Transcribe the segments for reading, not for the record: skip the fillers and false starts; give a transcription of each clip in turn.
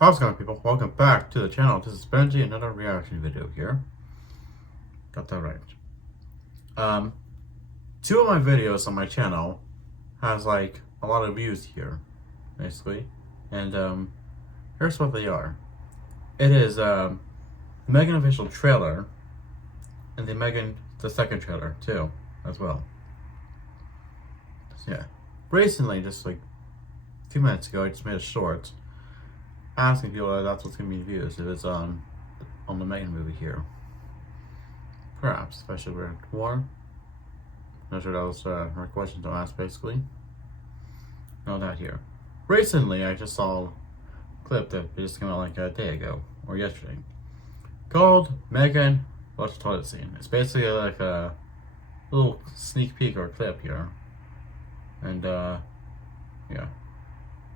How's it going, people? Welcome back to the channel. This is Benji, another reaction video here. Got that right. Two of my videos on my channel has like a lot of views here, basically. And here's what they are. It is M3GAN official trailer and the M3GAN the second trailer too, as well. So, yeah. Recently, just like a few minutes ago, I just made a short asking people if that's what's going to be views if it's on the M3GAN movie here. Perhaps if I should react more. Not sure that was her question to ask, basically. No, that here. Recently, I just saw a clip that just came out like a day ago or yesterday, called M3GAN Watch the Toilet Scene. It's basically like a little sneak peek or clip here, and yeah.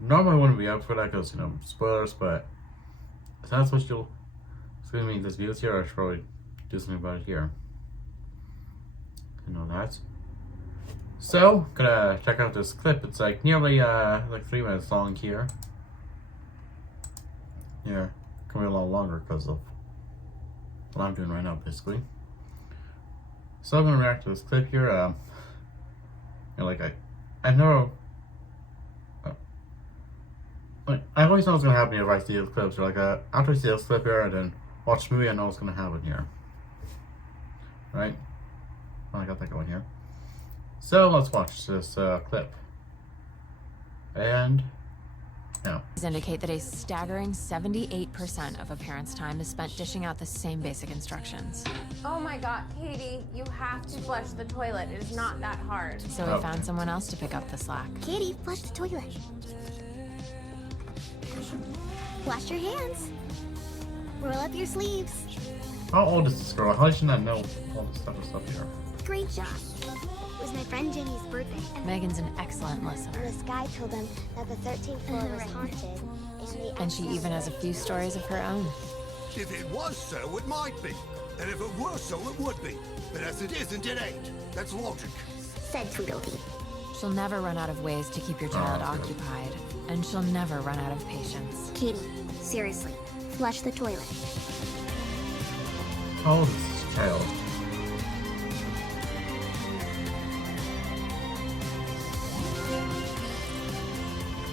Normally I wouldn't be up for that because, you know, spoilers, but if that's what it's gonna mean this video's here, I should probably do something about it here. You know that. So, gonna check out this clip. It's like nearly like 3 minutes long here. Yeah, can be a lot longer because of what I'm doing right now, basically. So I'm gonna react to this clip here. You know, like I know. Like, I always know what's gonna happen here if I see those clips. Or like after I see this clip here and then watch the movie, I know what's gonna happen here. Right? Well, I got that going here. So let's watch this clip. And now. Indicate that a staggering 78% of a parent's time is spent dishing out the same basic instructions. Oh my god, Katie, you have to flush the toilet. It is not that hard. So we found someone else to pick up the slack. Katie, flush the toilet. Wash your hands. Roll up your sleeves. How old is this girl? How does she not know all this stuff here? Great job. It was my friend Jenny's birthday. M3GAN's an excellent listener. This guy told them that the 13th floor was haunted. And she even has a few stories of her own. If it was so, it might be. And if it were so, it would be. But as it isn't, it ain't. That's logic. Said Tweedledee. She'll never run out of ways to keep your child occupied. And she'll never run out of patience. Katie, seriously, flush the toilet. How old is this child?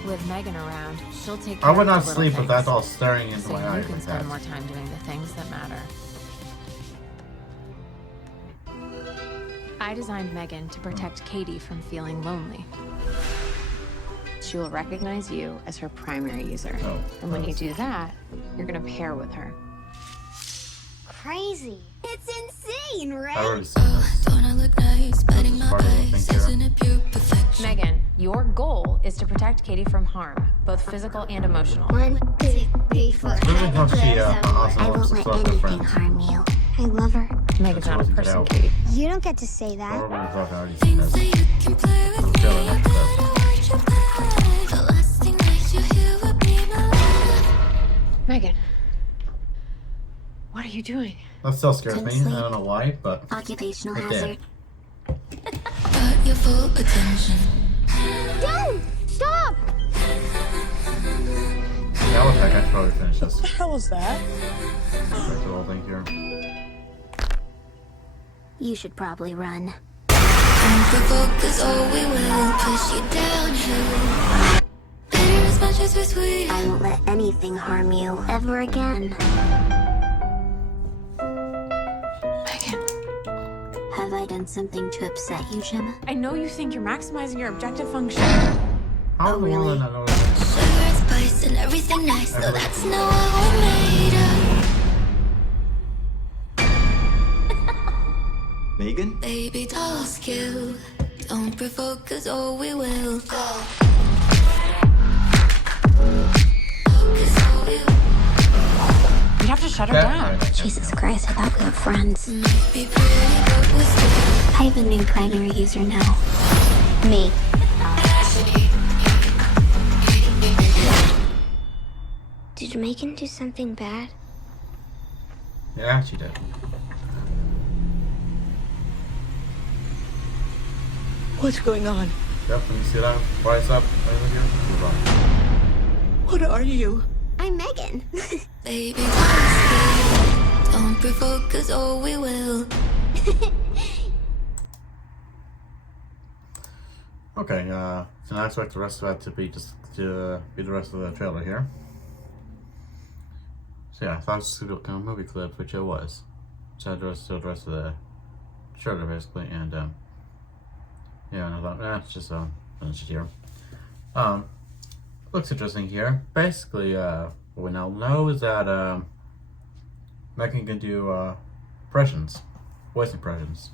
With M3GAN around, she'll take I care would of not the little sleep with that things, all staring into so my you eyes can like spend that. more time doing the things that matter. I designed M3GAN to protect Katie from feeling lonely. She will recognize you as her primary user. Oh, and when you do that, you're gonna pair with her. Crazy. It's insane, I right? already seen this. M3GAN, your goal is to protect Katie from harm, both physical and emotional. 1, 2, 3, 4. Really how she awesome I looks won't and let stuff with anything friends. harm you. I love her. M3GAN's not a Wasn't person, out. Katie. You don't get to say I that. already thought I already seen this. From the trailer, not the clip. M3GAN, what are you doing? That still scares me. Couldn't I don't know why, but Occupational it did. hazard. Don't! Stop! Yeah, I'll I should probably finish this. What the hell was that? Back to the whole thing here. You should probably run. I won't let anything harm you ever again. M3GAN. Have I done something to upset you, Gemma? I know you think you're maximizing your objective function. How Oh, in the world really? did I know that? Sugar and spice and everything nice, so that's not what we're made of. M3GAN? Baby doll skill, don't provoke, cause oh we will go. You have to shut her Okay. down. Alright, Jesus Christ, I thought we were friends. Might be pretty, but we're still I have a new primary user now. Me. Did M3GAN do something bad? Yeah, she did. What's going on? Yep, let me see that. Rise up. Right over here. Move on. What are you? I'm Megan. Baby, don't stay. Don't provoke, cause oh, we will. Okay, so now I expect the rest of that to be the rest of the trailer here. So yeah, I thought it was just a movie clip, which it was. So I had the rest of the trailer basically, and yeah, and I thought, it's just finish it here. Looks interesting here. Basically, what we now know is that M3GAN can do impressions, voice impressions.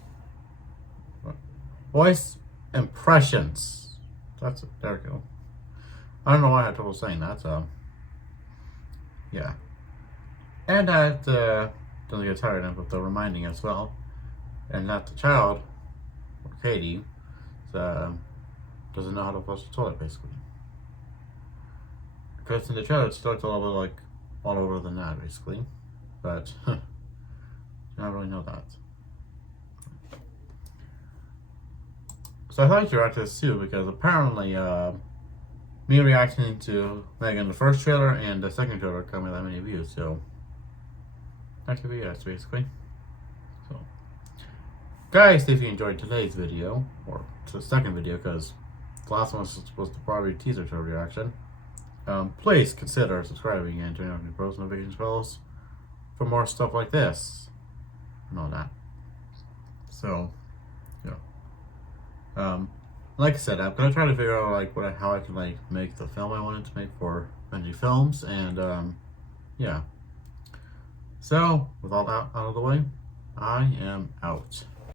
Voice impressions. That's it. There we go. I don't know why I had trouble saying that. So yeah, and that doesn't get tired of the reminding as well, and that the child, or Katie, doesn't know how to flush the toilet basically. Because in the trailer, it's looked a little bit like all over than that basically, but I don't really know that. So I thought you'd react to this too, because apparently me reacting to M3GAN the first trailer and the second trailer got me that many views, so that could be us basically. So guys, if you enjoyed today's video, or the second video, because the last one was the probably teaser to reaction, please consider subscribing and turning on your post notifications bells for more stuff like this and all that. So like I said, I'm gonna try to figure out like how I can like make the film I wanted to make for Benji Films, and yeah. So with all that out of the way, I am out.